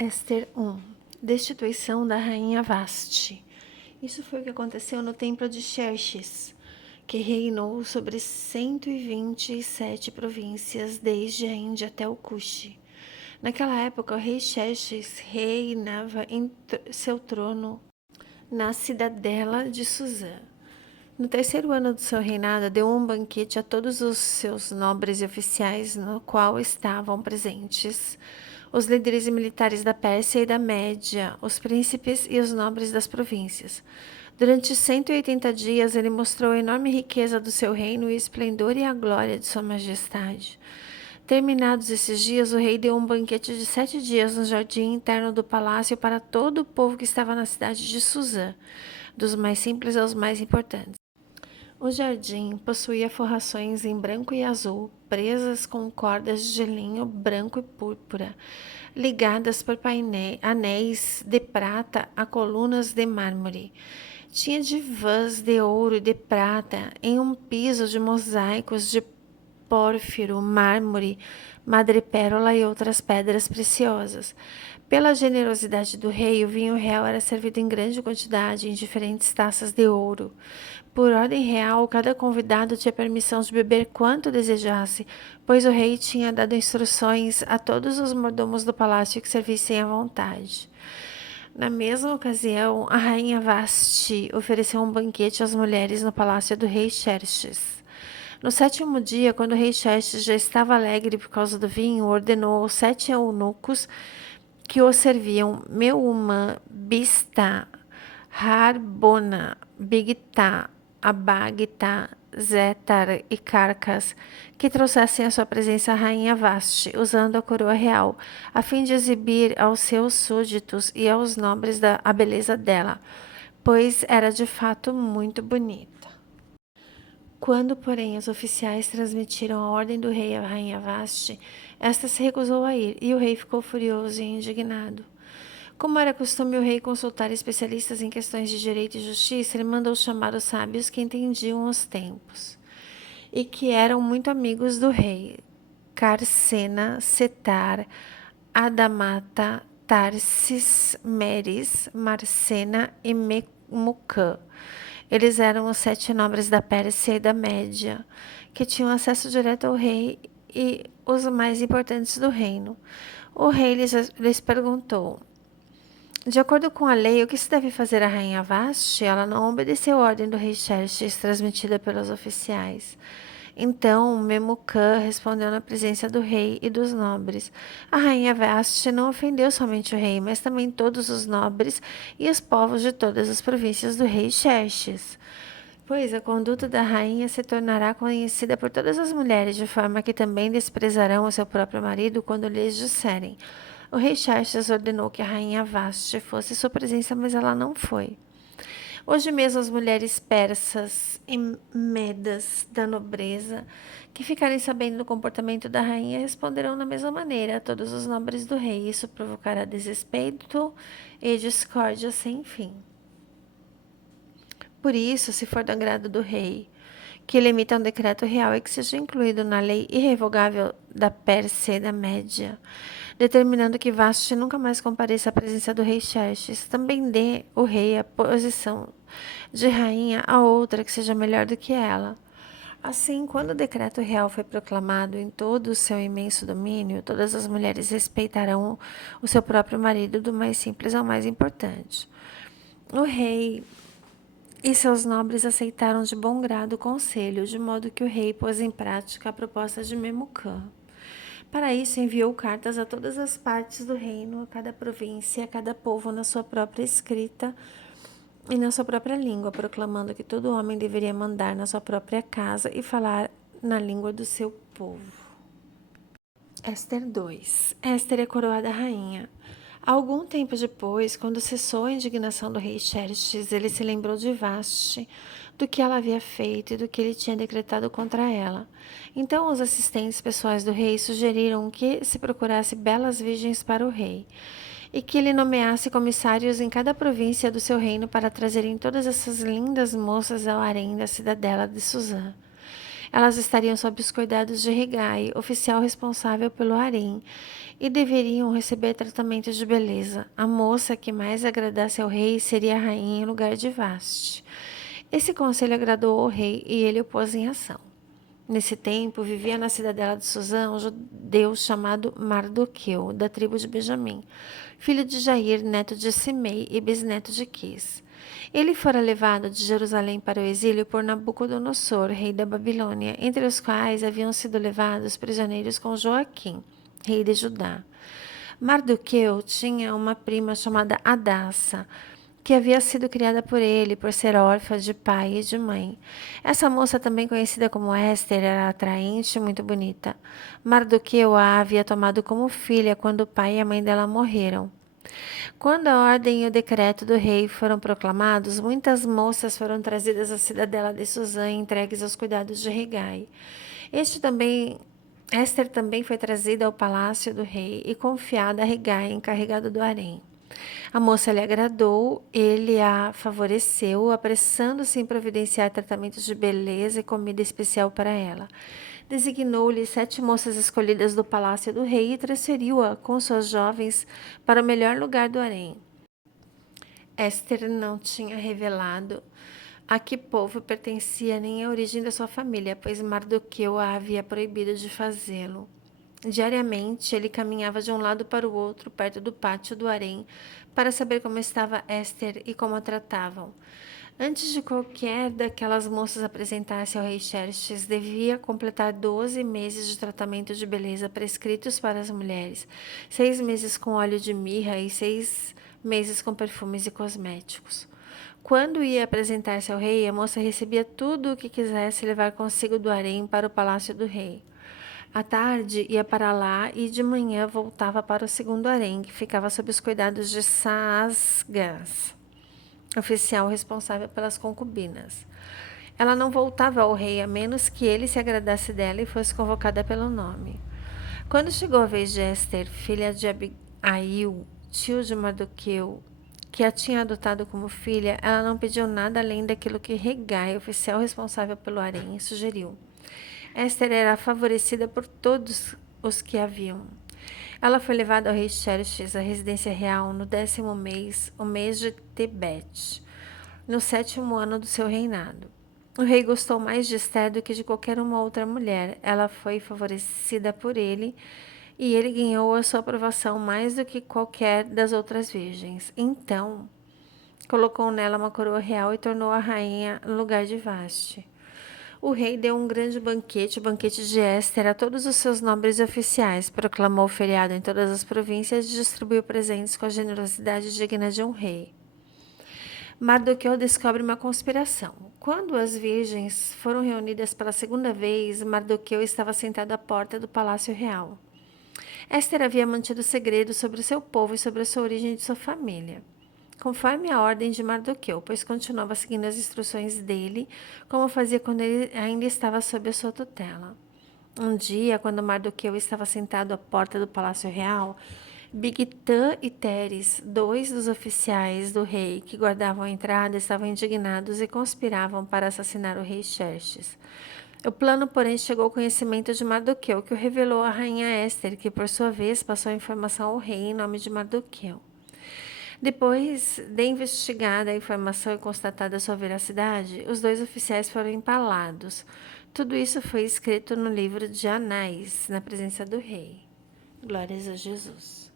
Éster 1. Destituição da rainha Vasti. Isso foi o que aconteceu no templo de Xerxes, que reinou sobre 127 províncias, desde a Índia até o Cuxi. Naquela época, o rei Xerxes reinava em seu trono na cidadela de Suzã. No terceiro ano do seu reinado, deu um banquete a todos os seus nobres e oficiais, no qual estavam presentes os líderes militares da Pérsia e da Média, os príncipes e os nobres das províncias. Durante 180 dias, ele mostrou a enorme riqueza do seu reino e o esplendor e a glória de sua majestade. Terminados esses dias, o rei deu um banquete de 7 dias no jardim interno do palácio para todo o povo que estava na cidade de Suzã, dos mais simples aos mais importantes. O jardim possuía forrações em branco e azul, presas com cordas de linho branco e púrpura, ligadas por anéis de prata a colunas de mármore. Tinha divãs de ouro e de prata em um piso de mosaicos de pórfiro, mármore, madrepérola e outras pedras preciosas. Pela generosidade do rei, o vinho real era servido em grande quantidade em diferentes taças de ouro. Por ordem real, cada convidado tinha permissão de beber quanto desejasse, pois o rei tinha dado instruções a todos os mordomos do palácio que servissem à vontade. Na mesma ocasião, a rainha Vasti ofereceu um banquete às mulheres no palácio do rei Xerxes. No sétimo dia, quando o rei Xerxes já estava alegre por causa do vinho, ordenou aos 7 eunucos que o serviam Meuma, Bista, Harbona, Bigtá, Abagtá, Zétar e Carcas, que trouxessem à sua presença a rainha Vasti, usando a coroa real, a fim de exibir aos seus súditos e aos nobres a beleza dela, pois era de fato muito bonita. Quando, porém, os oficiais transmitiram a ordem do rei à rainha Vasti, esta se recusou a ir, e o rei ficou furioso e indignado. Como era costume o rei consultar especialistas em questões de direito e justiça, ele mandou chamar os sábios que entendiam os tempos e que eram muito amigos do rei: Carcena, Setar, Adamata, Tarsis, Meres, Marcena e Memucã. Eles eram os 7 nobres da Pérsia e da Média, que tinham acesso direto ao rei e os mais importantes do reino. O rei lhes perguntou: de acordo com a lei, o que se deve fazer à rainha Vasti? Ela não obedeceu a ordem do rei Xerxes transmitida pelos oficiais. Então Memucã respondeu na presença do rei e dos nobres: a rainha Vasti não ofendeu somente o rei, mas também todos os nobres e os povos de todas as províncias do rei Xerxes. Pois a conduta da rainha se tornará conhecida por todas as mulheres, de forma que também desprezarão o seu próprio marido quando lhes disserem: o rei Xerxes ordenou que a rainha Vasti fosse sua presença, mas ela não foi. Hoje mesmo as mulheres persas e medas da nobreza que ficarem sabendo do comportamento da rainha responderão da mesma maneira a todos os nobres do rei. Isso provocará desrespeito e discórdia sem fim. Por isso, se for do agrado do rei, que ele emita um decreto real e que seja incluído na lei irrevogável da Pérsia e da Média, determinando que Vasti nunca mais compareça à presença do rei Xerxes, também dê o rei a posição de rainha a outra que seja melhor do que ela. Assim, quando o decreto real foi proclamado em todo o seu imenso domínio, todas as mulheres respeitarão o seu próprio marido, do mais simples ao mais importante. O rei e seus nobres aceitaram de bom grado o conselho, de modo que o rei pôs em prática a proposta de Memucã. Para isso, enviou cartas a todas as partes do reino, a cada província, a cada povo na sua própria escrita e na sua própria língua, proclamando que todo homem deveria mandar na sua própria casa e falar na língua do seu povo. Éster 2. Éster é coroada rainha. Algum tempo depois, quando cessou a indignação do rei Xerxes, ele se lembrou de Vasti, do que ela havia feito e do que ele tinha decretado contra ela. Então os assistentes pessoais do rei sugeriram que se procurasse belas virgens para o rei e que ele nomeasse comissários em cada província do seu reino para trazerem todas essas lindas moças ao harém da cidadela de Suzã. Elas estariam sob os cuidados de Hegai, oficial responsável pelo harém, e deveriam receber tratamento de beleza. A moça que mais agradasse ao rei seria a rainha em lugar de Vasti. Esse conselho agradou ao rei e ele o pôs em ação. Nesse tempo, vivia na cidadela de Suzã um judeu chamado Mardoqueu, da tribo de Benjamim, filho de Jair, neto de Simei e bisneto de Quis. Ele fora levado de Jerusalém para o exílio por Nabucodonosor, rei da Babilônia, entre os quais haviam sido levados prisioneiros com Joaquim, rei de Judá. Mardoqueu tinha uma prima chamada Adassa, que havia sido criada por ele, por ser órfã de pai e de mãe. Essa moça, também conhecida como Éster, era atraente e muito bonita. Mardoqueu a havia tomado como filha quando o pai e a mãe dela morreram. Quando a ordem e o decreto do rei foram proclamados, muitas moças foram trazidas à cidadela de Suzã e entregues aos cuidados de Hegai. Éster também foi trazida ao palácio do rei e confiada a Hegai, encarregado do harém. A moça lhe agradou, ele a favoreceu, apressando-se em providenciar tratamentos de beleza e comida especial para ela. Designou-lhe 7 moças escolhidas do palácio do rei e transferiu-a com suas jovens para o melhor lugar do harém. Éster não tinha revelado a que povo pertencia nem a origem da sua família, pois Mardoqueu a havia proibido de fazê-lo. Diariamente, ele caminhava de um lado para o outro, perto do pátio do harém, para saber como estava Éster e como a tratavam. Antes de qualquer daquelas moças apresentar-se ao rei Xerxes, devia completar 12 meses de tratamento de beleza prescritos para as mulheres, 6 meses com óleo de mirra e 6 meses com perfumes e cosméticos. Quando ia apresentar-se ao rei, a moça recebia tudo o que quisesse levar consigo do harém para o palácio do rei. À tarde ia para lá e de manhã voltava para o segundo harém, que ficava sob os cuidados de Saasgaz, oficial responsável pelas concubinas. Ela não voltava ao rei a menos que ele se agradasse dela e fosse convocada pelo nome. Quando chegou a vez de Éster, filha de Abigail, tio de Mardoqueu, que a tinha adotado como filha, ela não pediu nada além daquilo que Hegai, oficial responsável pelo harém, sugeriu. Éster era favorecida por todos os que a viam. Ela foi levada ao rei Xerxes, à residência real, no 10º mês, o mês de Tebete, no 7º ano do seu reinado. O rei gostou mais de Éster do que de qualquer uma outra mulher. Ela foi favorecida por ele e ele ganhou a sua aprovação mais do que qualquer das outras virgens. Então, colocou nela uma coroa real e tornou-a rainha no lugar de Vasti. O rei deu um grande banquete, o banquete de Éster, a todos os seus nobres oficiais, proclamou o feriado em todas as províncias e distribuiu presentes com a generosidade digna de um rei. Mardoqueu descobre uma conspiração. Quando as virgens foram reunidas pela segunda vez, Mardoqueu estava sentado à porta do palácio real. Éster havia mantido segredo sobre o seu povo e sobre a sua origem e de sua família, conforme a ordem de Mardoqueu, pois continuava seguindo as instruções dele, como fazia quando ele ainda estava sob a sua tutela. Um dia, quando Mardoqueu estava sentado à porta do palácio real, Bigtã e Teres, 2 dos oficiais do rei que guardavam a entrada, estavam indignados e conspiravam para assassinar o rei Xerxes. O plano, porém, chegou ao conhecimento de Mardoqueu, que o revelou à rainha Éster, que, por sua vez, passou a informação ao rei em nome de Mardoqueu. Depois de investigada a informação e constatada sua veracidade, os 2 oficiais foram empalados. Tudo isso foi escrito no livro de Anais, na presença do rei. Glórias a Jesus.